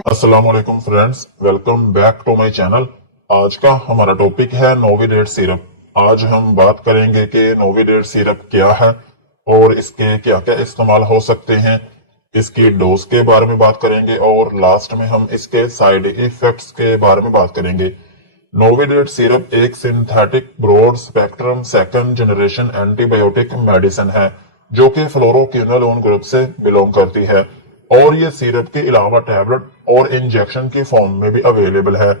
अस्सलाम वालेकुम friends, welcome back to my channel. आज का हमारा टॉपिक है नोविडेट सिरप। आज हम बात करेंगे कि नोविडेट सिरप क्या है और इसके क्या क्या इस्तेमाल हो सकते हैं। इसकी डोज के बारे में बात करेंगे और लास्ट में हम इसके साइड इफेक्ट्स के बारे में बात करेंगे। नोविडेट सिरप एक synthetic broad spectrum second generation antibiotic medicine है जो कि फ्लोरोक्विनोलोन ग्रुप से बिलोंग करती है और ये सिरप के अलावा टैबलेट और इंजेक्शन की फॉर्म में भी अवेलेबल है।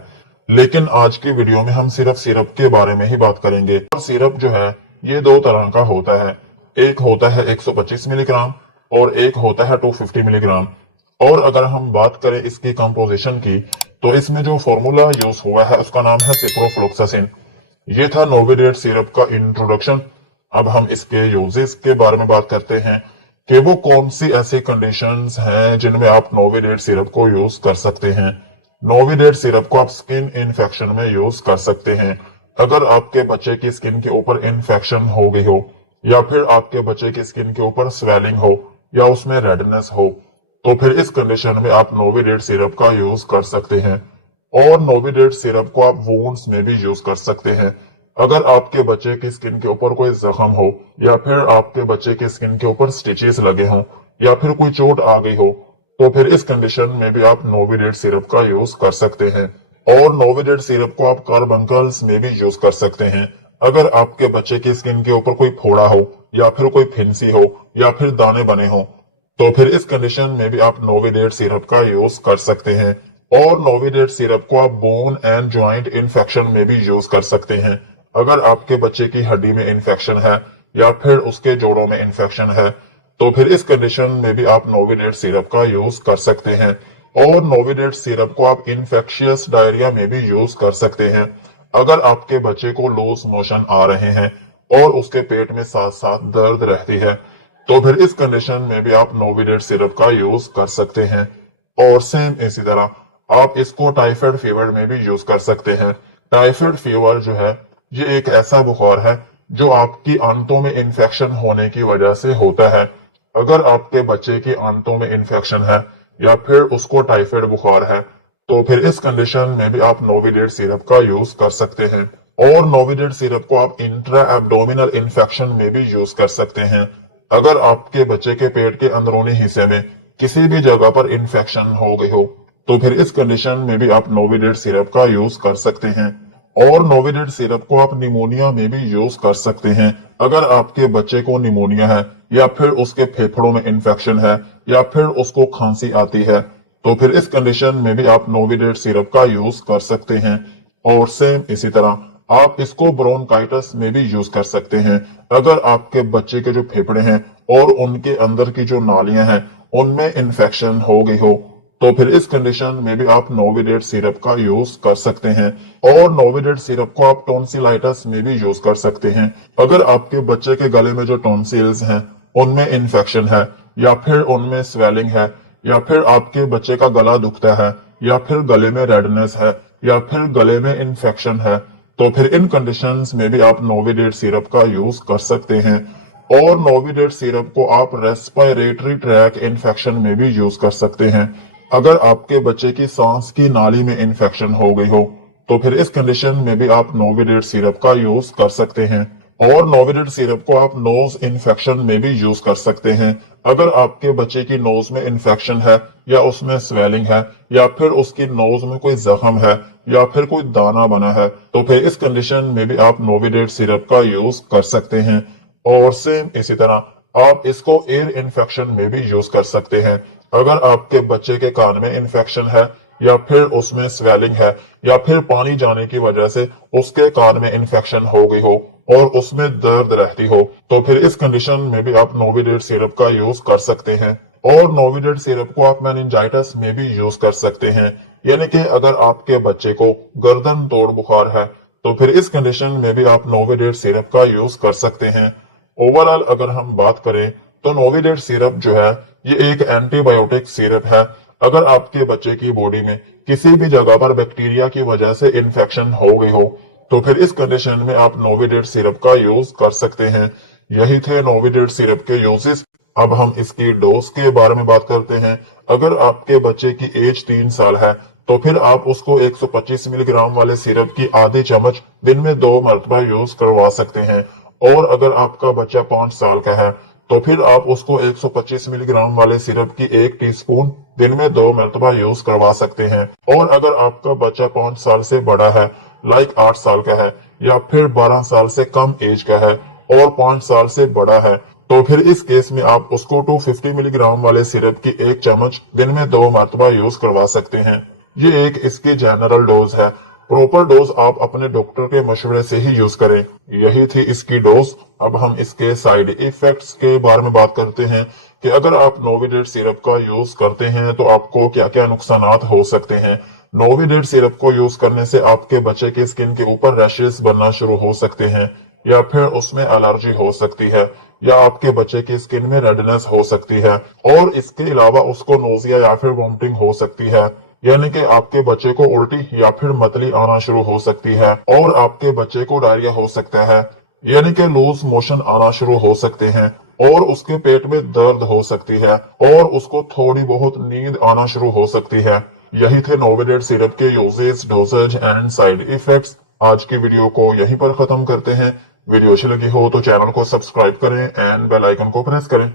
लेकिन आज की वीडियो में हम सिर्फ सिरप के बारे में ही बात करेंगे। और सिरप जो है ये दो तरह का होता है, एक होता है 125 मिलीग्राम और एक होता है 250 मिलीग्राम। और अगर हम बात करें इसकी कंपोजिशन की तो इसमें जो फॉर्मूला यूज हुआ है उसका नाम है सिप्रोफ्लोक्सासिन। ये था नोविडेट सिरप का इंट्रोडक्शन। अब हम इसके यूजेस के बारे में बात करते हैं कि वो कौन सी ऐसी कंडीशंस हैं जिनमें आप नोविडेट सिरप को यूज कर सकते हैं। नोविडेट सिरप को आप स्किन इन्फेक्शन में यूज कर सकते हैं। अगर आपके बच्चे की स्किन के ऊपर इन्फेक्शन हो गई हो या फिर आपके बच्चे की स्किन के ऊपर स्वेलिंग हो या उसमें रेडनेस हो तो फिर इस कंडीशन में आप नोविडेट सिरप का यूज कर सकते हैं। और नोविडेट सिरप को आप वुंड्स में भी यूज कर सकते हैं। अगर आपके बच्चे की स्किन के ऊपर कोई जख्म हो या फिर आपके बच्चे की स्किन के ऊपर स्टिचेस लगे हों या फिर कोई चोट आ गई हो तो फिर इस कंडीशन में भी आप नोविडेट सिरप का यूज कर सकते हैं। और नोविडेट सिरप को आप कार्बंकल्स में भी यूज कर सकते हैं। अगर आपके बच्चे की स्किन के ऊपर कोई फोड़ा हो या फिर कोई फिंसी हो या फिर दाने बने हो तो फिर इस कंडीशन में भी आप नोविडेट सिरप का यूज कर सकते हैं। और नोविडेट सिरप को आप बोन एंड जॉइंट इन्फेक्शन में भी यूज कर सकते हैं। अगर आपके बच्चे की हड्डी में इन्फेक्शन है या फिर उसके जोड़ों में इन्फेक्शन है तो फिर इस कंडीशन में भी आप नोविडेट सिरप का यूज कर सकते हैं। और नोविडेट सिरप को आप इन्फेक्शियस डायरिया में भी यूज कर सकते हैं। अगर आपके बच्चे को लूज मोशन आ रहे हैं और उसके पेट में साथ साथ दर्द रहती है तो फिर इस कंडीशन में भी आप नोविडेट सिरप का यूज कर सकते हैं। और सेम इसी तरह आप इसको टाइफाइड फीवर में भी यूज कर सकते हैं। टाइफाइड फीवर जो है ये एक ऐसा बुखार है जो आपकी आंतों में इन्फेक्शन होने की वजह से होता है। अगर आपके बच्चे की आंतों में इन्फेक्शन है या फिर उसको टाइफाइड बुखार है तो फिर इस कंडीशन में भी आप नोविडेट सिरप का यूज कर सकते हैं। और नोविडेट सिरप को आप इंट्रा एब्डोमिनल इन्फेक्शन में भी यूज कर सकते हैं। अगर आपके बच्चे के पेट के अंदरूनी हिस्से में किसी भी जगह पर इन्फेक्शन हो गई हो तो फिर इस कंडीशन में भी आप नोविडेट सिरप का यूज कर सकते हैं। और नोविडेट सिरप को आप निमोनिया में भी यूज कर सकते हैं। अगर आपके बच्चे को निमोनिया है या फिर उसके फेफड़ों में इन्फेक्शन है या फिर उसको खांसी आती है तो फिर इस कंडीशन में भी आप नोविडेट सिरप का यूज कर सकते हैं। और सेम इसी तरह आप इसको ब्रोंकाइटिस में भी यूज कर सकते हैं। अगर आपके बच्चे के जो फेफड़े हैं और उनके अंदर की जो नालियां हैं उनमें इन्फेक्शन हो गई हो तो फिर इस कंडीशन में भी आप नोविडेट सिरप का यूज कर सकते हैं। और नोविडेट सिरप को आप टॉन्सिलाइटिस में भी यूज कर सकते हैं। अगर आपके बच्चे के गले में जो टॉन्सिल्स हैं उनमें इन्फेक्शन है या फिर उनमें स्वेलिंग है या फिर आपके बच्चे का गला दुखता है या फिर गले में रेडनेस है या फिर गले में इन्फेक्शन है तो फिर इन कंडीशंस में भी आप नोविडेट सिरप का यूज कर सकते हैं। और नोविडेट सिरप को आप रेस्पिरेटरी ट्रैक इन्फेक्शन में भी यूज कर सकते हैं। अगर आपके बच्चे की सांस की नाली में इन्फेक्शन हो गई हो तो फिर इस कंडीशन में भी आप नोविडेट सिरप का यूज कर सकते हैं। और नोविडेट सिरप को आप नोज इन्फेक्शन में भी यूज कर सकते हैं। अगर आपके बच्चे की नोज में इन्फेक्शन है या उसमें स्वेलिंग है या फिर उसकी नोज में कोई जख्म है या फिर कोई दाना बना है तो फिर इस कंडीशन में भी आप नोविडेट सिरप का यूज कर सकते हैं। और सेम इसी तरह आप इसको एयर इन्फेक्शन में भी यूज कर सकते हैं। अगर आपके बच्चे के कान में इन्फेक्शन है या फिर उसमें स्वेलिंग है या फिर पानी जाने की वजह से उसके कान में इन्फेक्शन हो गई हो और उसमें दर्द रहती हो तो फिर इस कंडीशन में भी आप नोविडेट सिरप का यूज कर सकते हैं। और नोविडेट सिरप को आप मेनिंजाइटिस में भी यूज कर सकते हैं। यानी कि अगर आपके बच्चे को गर्दन तोड़ बुखार है तो फिर इस कंडीशन में भी आप नोविडेट सिरप का यूज कर सकते हैं। ओवरऑल अगर हम बात करें तो नोविडेट सिरप जो है ये एक एंटीबायोटिक सिरप है। अगर आपके बच्चे की बॉडी में किसी भी जगह पर बैक्टीरिया की वजह से इन्फेक्शन हो गई हो तो फिर इस कंडीशन में आप नोविडेट सिरप का यूज कर सकते हैं। यही थे नोविडेट सिरप के यूजेस। अब हम इसकी डोज के बारे में बात करते हैं। अगर आपके बच्चे की एज 3 साल है तो फिर आप उसको 125 मिलीग्राम वाले सिरप की आधी चम्मच दिन में 2 मरतबा यूज करवा सकते हैं। और अगर आपका बच्चा 5 साल का है तो फिर आप उसको 125 मिलीग्राम वाले सिरप की 1 टीस्पून दिन में 2 मरतबा यूज करवा सकते हैं। और अगर आपका बच्चा 5 साल से बड़ा है, लाइक 8 साल का है या फिर 12 साल से कम एज का है और 5 साल से बड़ा है, तो फिर इस केस में आप उसको 250 मिलीग्राम वाले सिरप की 1 चम्मच दिन में 2 मरतबा यूज करवा सकते हैं। ये एक इसकी जनरल डोज है। प्रॉपर डोज आप अपने डॉक्टर के मशवरे से ही यूज करें। यही थी इसकी डोज। अब हम इसके साइड इफेक्ट्स के बारे में बात करते हैं कि अगर आप नोविडेट सिरप का यूज करते हैं तो आपको क्या क्या नुकसानात हो सकते हैं। नोविडेट सिरप को यूज करने से आपके बच्चे की स्किन के ऊपर रैशेस बनना शुरू हो सकते हैं या फिर उसमें एलर्जी हो सकती है या आपके बच्चे की स्किन में रेडनेस हो सकती है और इसके अलावा उसको नोजिया या फिर वॉमिटिंग हो सकती है, यानी कि आपके बच्चे को उल्टी या फिर मतली आना शुरू हो सकती है और आपके बच्चे को डायरिया हो सकता है, यानी कि लूज मोशन आना शुरू हो सकते हैं और उसके पेट में दर्द हो सकती है और उसको थोड़ी बहुत नींद आना शुरू हो सकती है। यही थे नोविडेट सिरप के uses, dosages and side effects. आज की वीडियो को यहीं पर खत्म करते हैं। वीडियो अच्छी लगी हो तो चैनल को सब्सक्राइब करें एंड बेल आइकन को प्रेस करें।